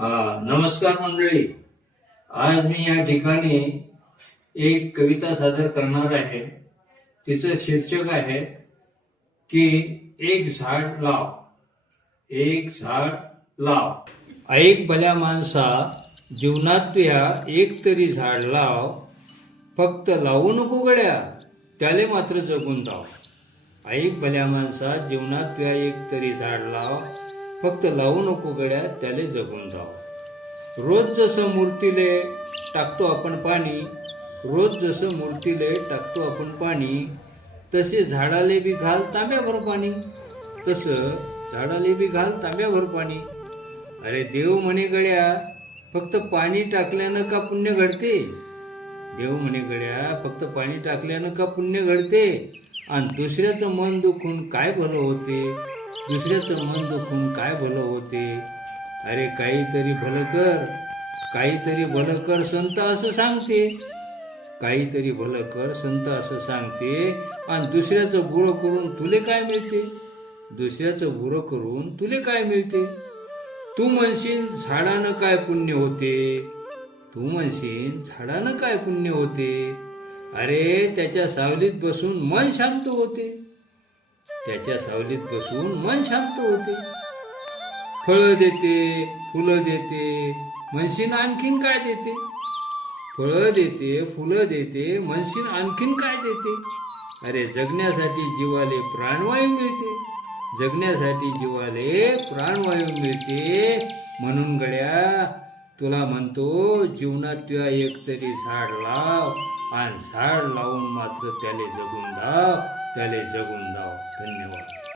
हा नमस्कार मंडळी. आज मी या ठिकाणी एक कविता सादर करणार आहे. तिचं शीर्षक आहे की एक झाड लाव. एक झाड लाव. ऐक भल्या माणसा जीवनातल्या एक तरी झाड लाव. फक्त लावू नको गड्या त्याले मात्र जगून लाव ऐक भल्या माणसा जीवनातल्या एक तरी झाड लाव. फक्त लावू नको गड्या त्याले जगून जाव. रोज जसं मूर्तीले टाकतो आपण पाणी रोज जसं मूर्तीले टाकतो आपण पाणी तसे झाडाले बी घाल तांब्याभर पाणी. तसं झाडाले बी घाल तांब्याभर पाणी. अरे देव म्हणे गड्या फक्त पाणी टाकल्यानं का पुण्य घडते? देव म्हणे गड्या फक्त पाणी टाकल्यानं का पुण्य घडते? आणि दुसऱ्याचं मन दुखून काय भलं होते? दुसऱ्याचं मन दुखून काय भलं होते? अरे काहीतरी भलं कर काहीतरी भलं कर संत असं सांगते. काहीतरी भलं कर संत असं सांगते. आणि दुसऱ्याचं बुरं करून तुले काय मिळते? दुसऱ्याचं बुरं करून तुले काय मिळते? तू म्हणशील झाडानं काय पुण्य होते? तू म्हणशील झाडानं काय पुण्य होते? अरे त्याच्या सावलीत बसून मन शांत होते. त्याच्या सावलीत बसून मन शांत होते. फळं देते फुलं देते म्हणशीन आणखीन काय देते? फळं देते फुलं देते म्हणशीन आणखीन काय देते? अरे जगण्यासाठी जीवाले प्राणवायू मिळते. जगण्यासाठी जीवाले प्राणवायू मिळते. म्हणून गड्या तुला म्हणतो जीवनात तुला एकतरी झाड लाव. आणि झाड लावून मात्र त्याले जगून धाव त्याले जगून धाव धन्यवाद.